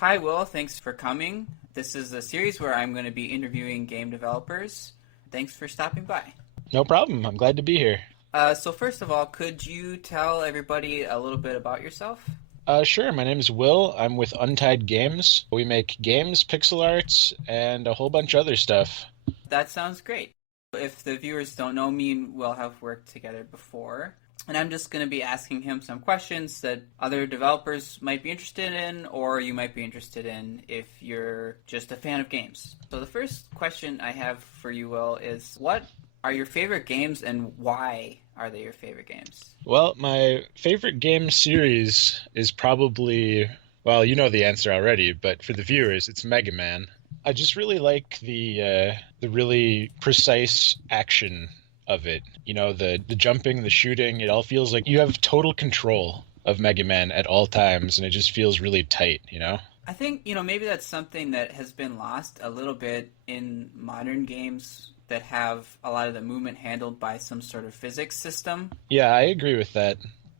Hi, Will. Thanks for coming. This is a series where I'm going to be interviewing game developers. Thanks for stopping by. No problem. I'm glad to be here. So first of all, could you tell everybody a little bit about yourself? Sure. My name is Will. I'm with Untied Games. We make games, pixel arts, and a whole bunch of other stuff. That sounds great. If the viewers don't know, me and Will have worked together before. And I'm just going to be asking him some questions that other developers might be interested in, or you might be interested in if you're just a fan of games. So the first question I have for you, Will, is what are your favorite games and why are they your favorite games? Well, my favorite game series is probably, well, you know the answer already, but for the viewers, it's Mega Man. I just really like the really precise action of it. You know, the jumping, the shooting, it all feels like you have total control of Mega Man at all times, and it just feels really tight, you know? I think, maybe that's something that has been lost a little bit in modern games that have a lot of the movement handled by some sort of physics system. Yeah, I agree with that.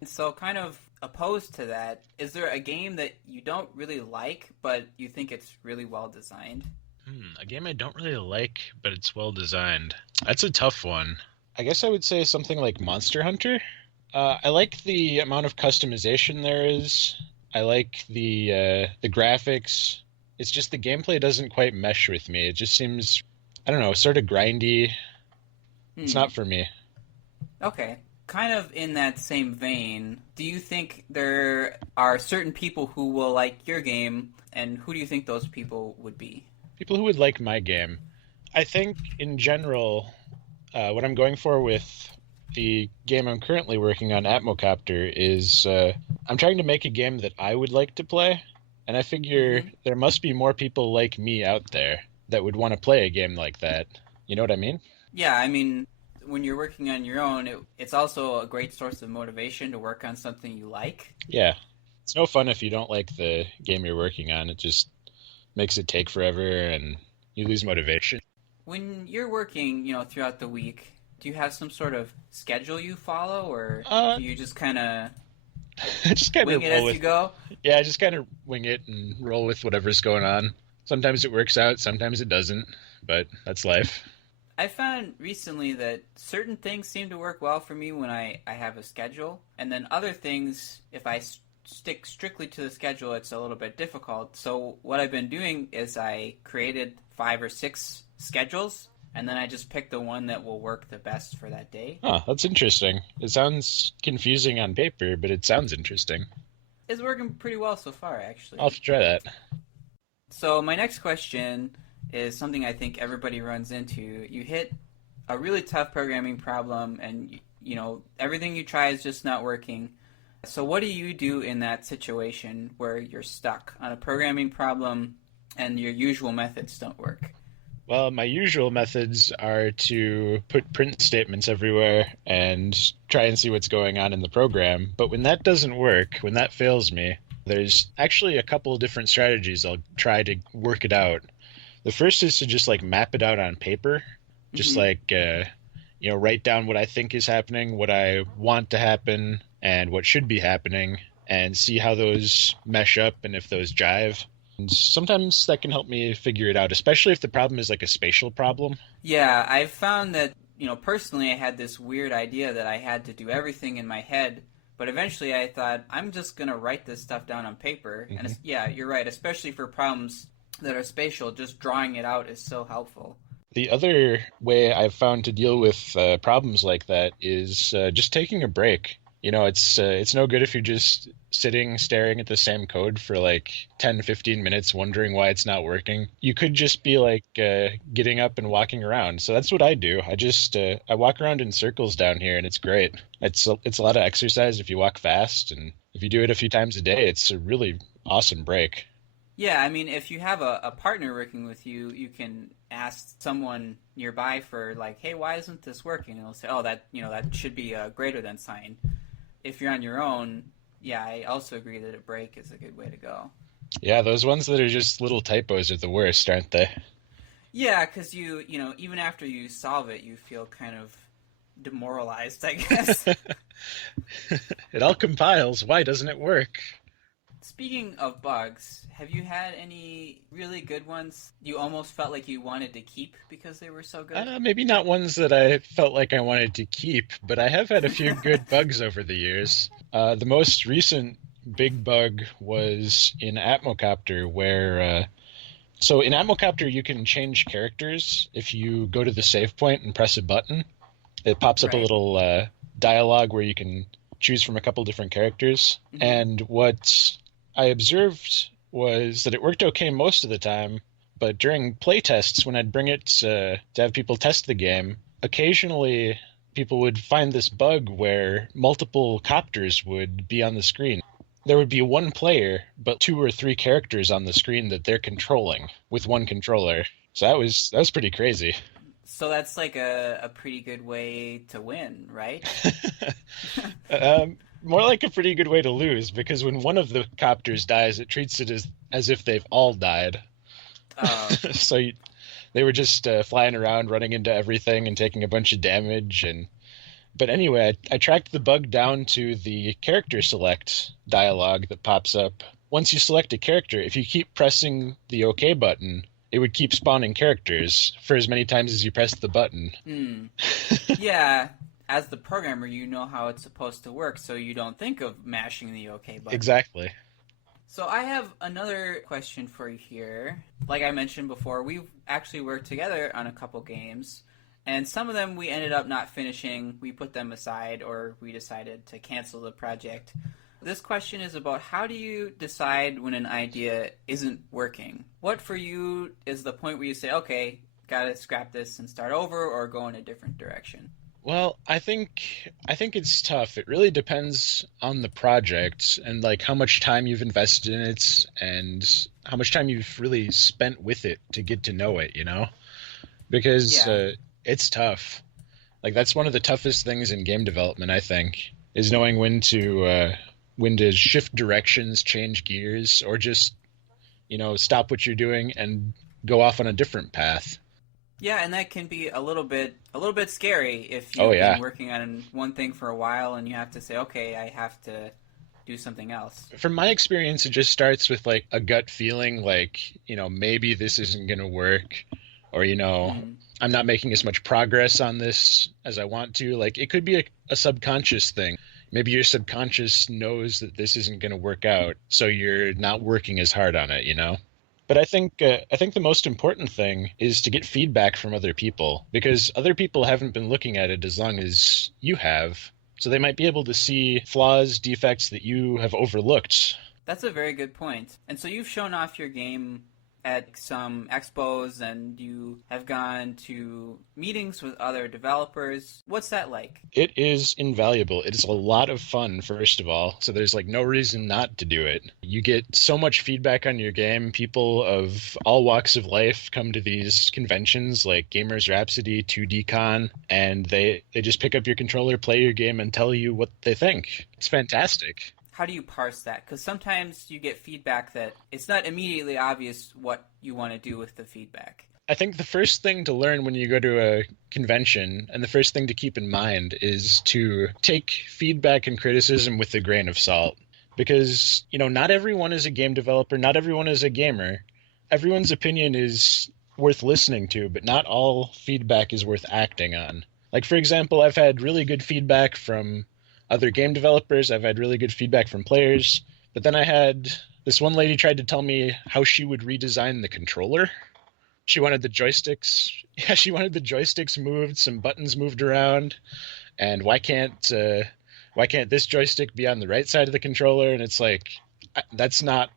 And so, kind of opposed to that, is there a game that you don't really like, but you think it's really well designed? A game I don't really like, but it's well designed. That's a tough one. I guess I would say something like Monster Hunter. I like the amount of customization there is. I like the graphics. It's just the gameplay doesn't quite mesh with me. It just seems, I don't know, sort of grindy. It's Hmm. not for me. Okay. Kind of in that same vein, do you think there are certain people who will like your game, and who do you think those people would be? People who would like my game. I think in general, what I'm going for with the game I'm currently working on, Atmocopter, is I'm trying to make a game that I would like to play, and I figure Mm-hmm. there must be more people like me out there that would want to play a game like that. You know what I mean? Yeah, I mean, when you're working on your own, it's also a great source of motivation to work on something you like. Yeah. It's no fun if you don't like the game you're working on. It just makes it take forever and you lose motivation. When you're working, throughout the week, do you have some sort of schedule you follow, or Uh, do you just kind of I just kind wing of it roll as you with, go? yeah, I just kind of wing it and roll with whatever's going on. Sometimes it works out, sometimes it doesn't, but that's life. I found recently that certain things seem to work well for me when I have a schedule, and then other things, if I stick strictly to the schedule, it's a little bit difficult. So, what I've been doing is I created 5 or 6 schedules, and then I just pick the one that will work the best for that day. Huh, that's interesting. It sounds confusing on paper, but it sounds interesting. It's working pretty well so far, I'll actually. have to try that. So, my next question is something I think everybody runs into. You hit a really tough programming problem, and everything you try is just not working. So, what do you do in that situation where you're stuck on a programming problem and your usual methods don't work? Well, my usual methods are to put print statements everywhere and try and see what's going on in the program. But when that doesn't work, when that fails me, there's actually a couple of different strategies I'll try to work it out. The first is to just like map it out on paper, just Hmm. like write down what I think is happening, what I want to happen, and what should be happening, and see how those mesh up and if those jive. And sometimes that can help me figure it out, especially if the problem is like a spatial problem. Yeah, I've found that, personally, I had this weird idea that I had to do everything in my head, but eventually I thought, I'm just going to write this stuff down on paper. And hmm yeah, you're right, especially for problems that are spatial, just drawing it out is so helpful. The other way I've found to deal with problems like that is just taking a break. You know, it's no good if you're just sitting staring at the same code for like 10, 15 minutes wondering why it's not working. You could just be like getting up and walking around. So that's what I do. I walk around in circles down here and it's great. It's a lot of exercise if you walk fast, and if you do it a few times a day, it's a really awesome break. Yeah, I mean, if you have a partner working with you, you can ask someone nearby for like, "Hey, why isn't this working?" And they'll say, "Oh, that should be a greater than sign." If you're on your own, yeah, I also agree that a break is a good way to go. Yeah, those ones that are just little typos are the worst, aren't they? Yeah, because even after you solve it, you feel kind of demoralized, I guess. It all compiles. Why doesn't it work? Speaking of bugs, have you had any really good ones you almost felt like you wanted to keep because they were so good? Maybe not ones that I felt like I wanted to keep, but I have had a few good bugs over the years. The most recent big bug was in Atmocopter, where so in Atmocopter you can change characters if you go to the save point and press a button. It pops up a Right. little dialogue where you can choose from a couple different characters. Mm-hmm. And what I observed was that it worked okay most of the time, but during playtests, when I'd bring it to have people test the game, occasionally people would find this bug where multiple copters would be on the screen. There would be one player, but two or three characters on the screen that they're controlling with one controller. So that was pretty crazy. So that's like a pretty good way to win, right? More like a pretty good way to lose, because when one of the copters dies, it treats it as if they've all died. Oh, So they were just flying around, running into everything, and taking a bunch of damage. But anyway, I tracked the bug down to the character select dialog that pops up. Once you select a character, if you keep pressing the OK button, it would keep spawning characters for as many times as you press the button. hmm. Yeah, as the programmer, you know how it's supposed to work, so you don't think of mashing the OK button. Exactly. So I have another question for you here. Like I mentioned before, we've actually worked together on a couple games, and some of them we ended up not finishing. We put them aside, or we decided to cancel the project. This question is about how do you decide when an idea isn't working? What for you is the point where you say, okay, gotta scrap this and start over or go in a different direction? Well, I think it's tough. It really depends on the project and like how much time you've invested in it and how much time you've really spent with it to get to know it, you know? Because Yeah. it's tough. Like that's one of the toughest things in game development, I think, is knowing when to shift directions, change gears, or just, stop what you're doing and go off on a different path. Yeah, and that can be a little bit scary if Oh you've been yeah. working on one thing for a while and you have to say, okay, I have to do something else. From my experience, it just starts with like a gut feeling like, maybe this isn't going to work, or, Mm, I'm not making as much progress on this as I want to. Like it could be a subconscious thing. Maybe your subconscious knows that this isn't going to work out, so you're not working as hard on it. But I think the most important thing is to get feedback from other people, because other people haven't been looking at it as long as you have. So they might be able to see flaws, defects that you have overlooked. that's a very good point. And so you've shown off your game at some expos and you have gone to meetings with other developers. What's that like? It is invaluable. It is a lot of fun, first of all. So there's like no reason not to do it. You get so much feedback on your game. People of all walks of life come to these conventions like Gamers Rhapsody, 2D and they just pick up your controller, play your game, and tell you what they think. It's fantastic. How do you parse that? Because sometimes you get feedback that it's not immediately obvious what you want to do with the feedback. I think the first thing to learn when you go to a convention, and the first thing to keep in mind, is to take feedback and criticism with a grain of salt. Because, not everyone is a game developer, not everyone is a gamer. Everyone's opinion is worth listening to, but not all feedback is worth acting on. Like, for example, I've had really good feedback from other game developers, I've had really good feedback from players, but then I had this one lady tried to tell me how she would redesign the controller. She wanted the joysticks. Yeah, she wanted the joysticks moved, some buttons moved around, and why can't this joystick be on the right side of the controller? And it's like that's not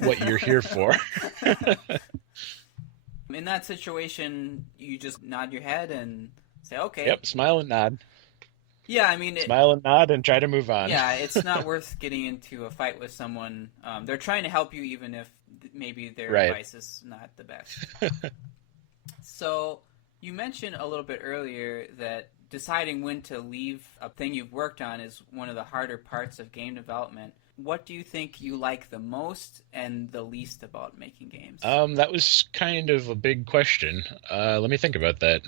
what you're here for. In that situation, you just nod your head and say, okay. Yep, smile and nod, Yeah, I mean, smile and nod, and try to move on. yeah, it's not worth getting into a fight with someone. They're trying to help you, even if maybe their Right. advice is not the best. So, you mentioned a little bit earlier that deciding when to leave a thing you've worked on is one of the harder parts of game development. What do you think you like the most and the least about making games? That was kind of a big question. Let me think about that.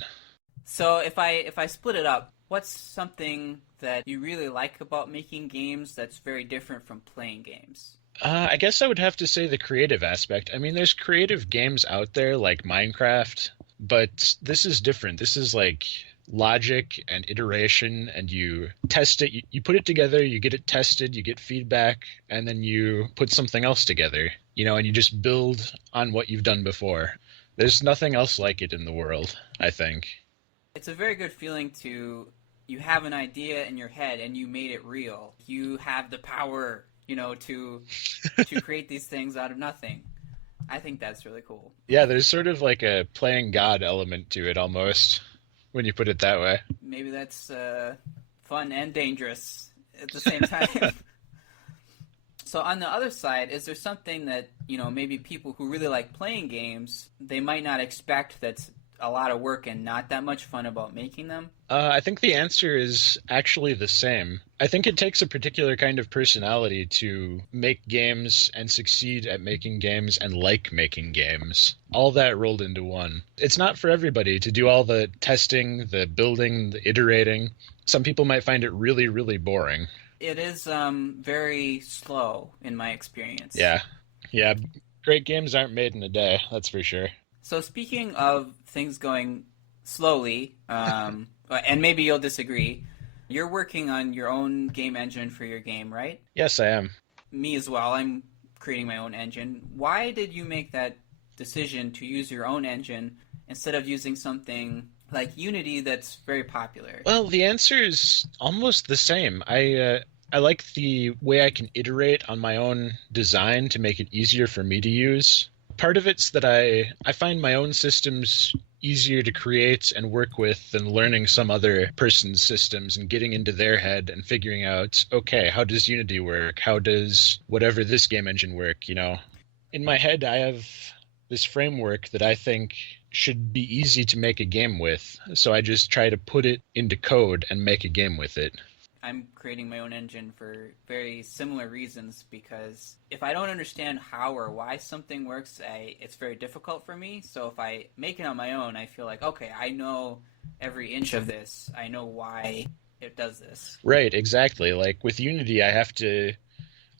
So if I split it up, what's something that you really like about making games that's very different from playing games? I guess I would have to say the creative aspect. I mean, there's creative games out there like Minecraft, but this is different. This is like logic and iteration, and you test it, you put it together, you get it tested, you get feedback, and then you put something else together, and you just build on what you've done before. There's nothing else like it in the world, I think. It's a very good feeling to you have an idea in your head and you made it real. You have the power, to create these things out of nothing. I think that's really cool. Yeah, there's sort of like a playing God element to it almost, when you put it that way. Maybe that's fun and dangerous at the same time. So on the other side, is there something that, maybe people who really like playing games, they might not expect that's a lot of work and not that much fun about making them? I think the answer is actually the same. I think it takes a particular kind of personality to make games and succeed at making games and like making games. All that rolled into one. It's not for everybody to do all the testing, the building, the iterating. Some people might find it really, really boring. It is very slow in my experience. Yeah. Yeah. Great games aren't made in a day, that's for sure. So speaking of things going slowly, and maybe you'll disagree, you're working on your own game engine for your game, right? Yes, I am. Me as well. I'm creating my own engine. Why did you make that decision to use your own engine instead of using something like Unity that's very popular? Well, the answer is almost the same. I like the way I can iterate on my own design to make it easier for me to use. Part of it's that I find my own systems easier to create and work with than learning some other person's systems and getting into their head and figuring out, okay, how does Unity work? How does whatever this game engine work? In my head, I have this framework that I think should be easy to make a game with. So I just try to put it into code and make a game with it. I'm creating my own engine for very similar reasons, because if I don't understand how or why something works, it's very difficult for me. So if I make it on my own, I feel like, okay, I know every inch of this. I know why it does this. Right, exactly. Like with Unity, I have to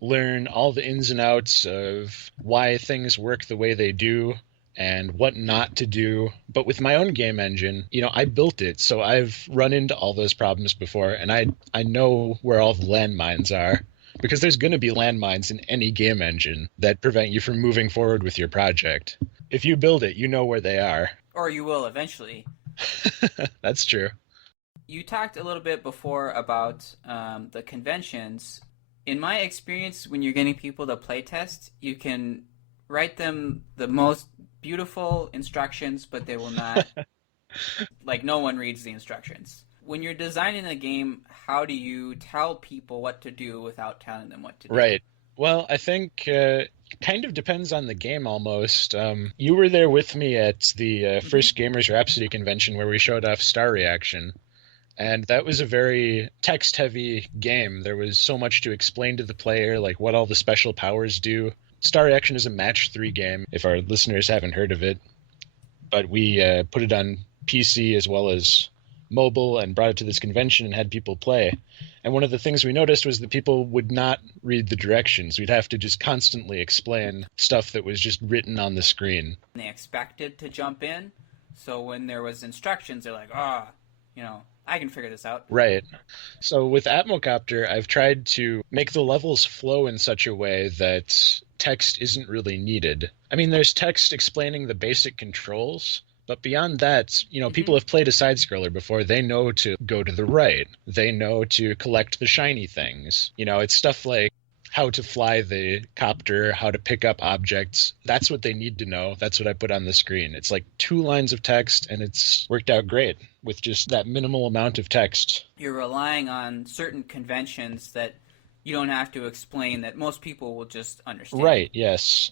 learn all the ins and outs of why things work the way they do and what not to do. But with my own game engine, I built it, so I've run into all those problems before, and I know where all the landmines are, because there's going to be landmines in any game engine that prevent you from moving forward with your project. If you build it, you know where they are. Or you will eventually. That's true. You talked a little bit before about the conventions. In my experience, when you're getting people to playtest, you can write them the most beautiful instructions, but they will not, like, no one reads the instructions. When you're designing a game, how do you tell people what to do without telling them what to do? Right. Well, I think kind of depends on the game almost. You were there with me at the first Gamers Rhapsody convention where we showed off Star Reaction. And that was a very text-heavy game. There was so much to explain to the player, like what all the special powers do. Star Reaction is a match 3 game, if our listeners haven't heard of it. But we put it on PC as well as mobile and brought it to this convention and had people play. And one of the things we noticed was that people would not read the directions. We'd have to just constantly explain stuff that was just written on the screen. They expected to jump in, so when there was instructions, they're like, I can figure this out. Right. So with Atmocopter, I've tried to make the levels flow in such a way that text isn't really needed. I mean, there's text explaining the basic controls, but beyond that, people have played a side-scroller before. They know to go to the right. They know to collect the shiny things. It's stuff like how to fly the copter, how to pick up objects. That's what they need to know. That's what I put on the screen. It's like 2 lines of text, and it's worked out great with just that minimal amount of text. You're relying on certain conventions that you don't have to explain, that most people will just understand. Right, yes.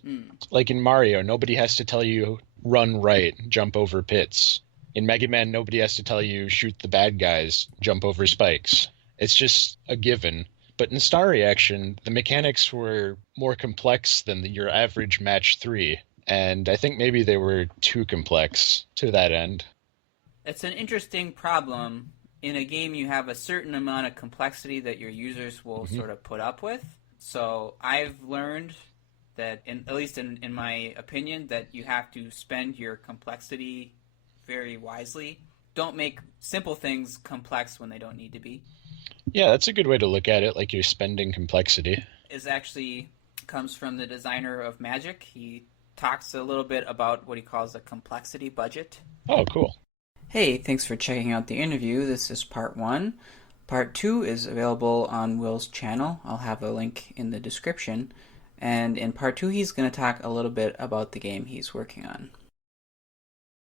Like in Mario, nobody has to tell you run right, jump over pits. In Mega Man, nobody has to tell you shoot the bad guys, jump over spikes. It's just a given. But in Star Reaction, the mechanics were more complex than your average match 3, and I think maybe they were too complex to that end. It's an interesting problem. In a game, you have a certain amount of complexity that your users will sort of put up with, So I've learned that, at least in my opinion, that you have to spend your complexity very wisely. Don't make simple things complex when they don't need to be. Yeah, that's a good way to look at it, like you're spending complexity. Is actually comes from the designer of Magic. He talks a little bit about what he calls a complexity budget. Oh, cool. Hey, thanks for checking out the interview. This is part one. Part two is available on Will's channel. I'll have a link in the description. And in part two, he's going to talk a little bit about the game he's working on.